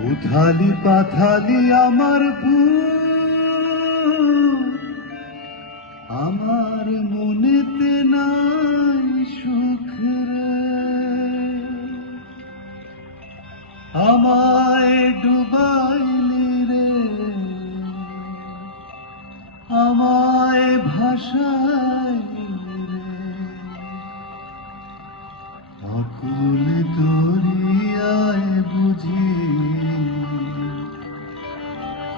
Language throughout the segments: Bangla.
উথালি পাথালি আমার আমার মনেতে নাই সুখ রে, আমায় ডুবাইলি রে, আমায় ভাসাইলি রে, অকুল দরিয়ায় বুঝি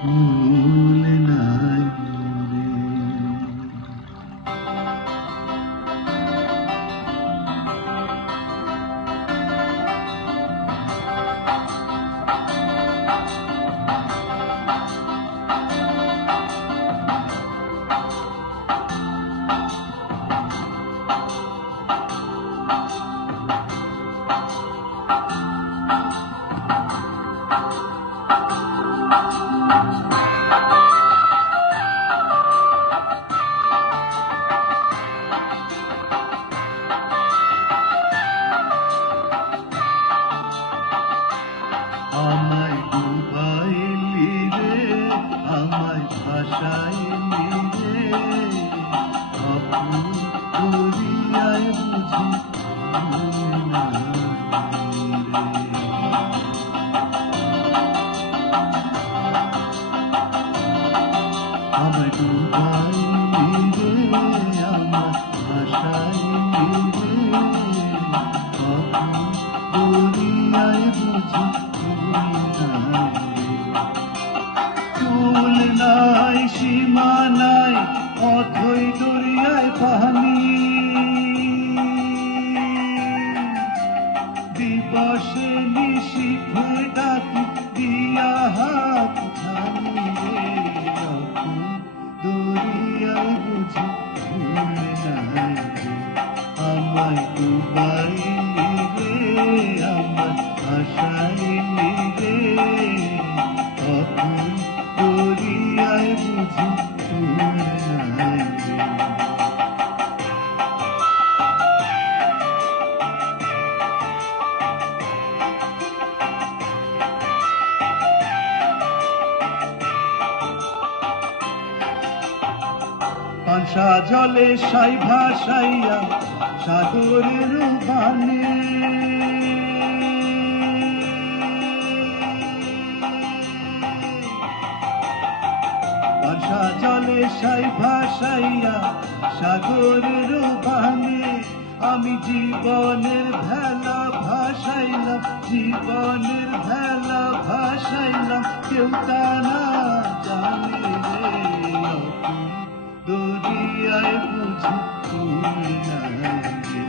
কুল নাই রে। আমায় ডুবাইলি রে, আমায় ভাসাইলি রে, অকুল দরিয়ায় বুঝি কুল নাই রে। আমায় ডুবাইলি রে, আমায় ভাসাইলি রে, অকুল দরিয়ায় বুঝি চুল নাই সীমা নাই অথই দরিয়ায় পানি, দিবসে নিশীথে ডাকি দিয়া হাত ছানি রে, অকুল দরিয়ায় বুঝি ভুল নাই রে। আমায় ডুবাইলি রে, আমায় ভাসাইলি রে, অকুল দরিয়ায় বুঝি ভুল নাই রে। পানসা জলে সাই ভাসাইয়া সাগরের বানে, পানসা জলে সাই ভাসাইয়া সাগরের বানে, আমি জীবনের ভেলা ভাসাইলাম, জীবনের ভেলা ভাসাইলাম, কেউ তা না জানে রে, দরিয়ায় বুঝি কুল নাই রে।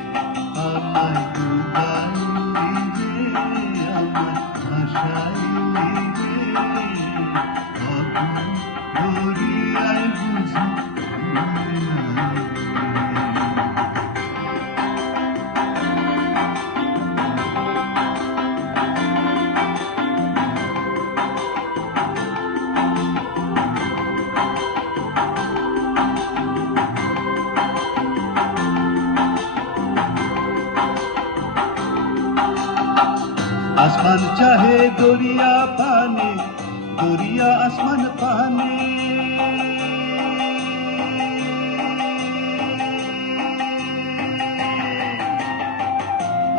আমায় ডুবাইলি রে, আমায় ভাসাইলি রে, অকুল দরিয়ায় বুঝি কুল নাই রে। आसमान चाहे दरिया पाने, दरिया आसमान पाने,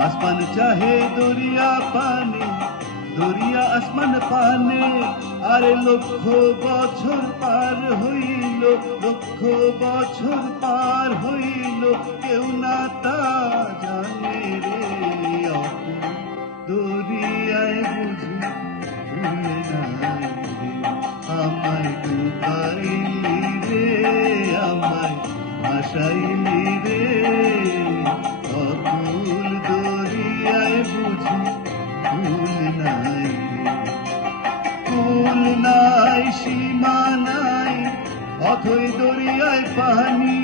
आसमान चाहे दरिया पाने, दरिया आसमान पाने। আরে লক্ষ বছর পার হইল, লক্ষ বছর পার হইল, কেউ না তা জানে রে, অকুল দরিয়ায় বুঝি ভুল নাই রে। আমায় ডুবাইলি রে, আমায় ভাসাইলি রে, অকুল দরিয়ায় বুঝি ভুল নাই রে। কুল নাই সীমা নাই অথই দরিয়ায় পানি,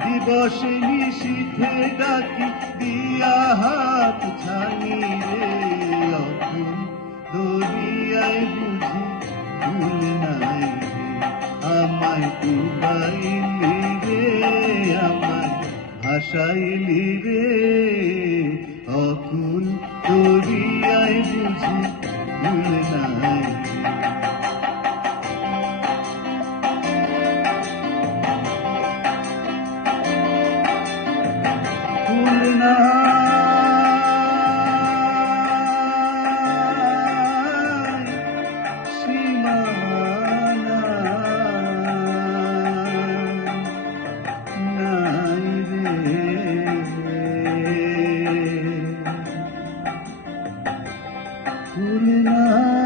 দিবসে নিশীথে ডাকি দিয়া হাত ছানি রে, অকুল দরিয়ায় বুঝি ভুল নাই রে। আমায় ডুবাইলি রে, আমায় ভাসাইলি রে, অকুল ফুলেরা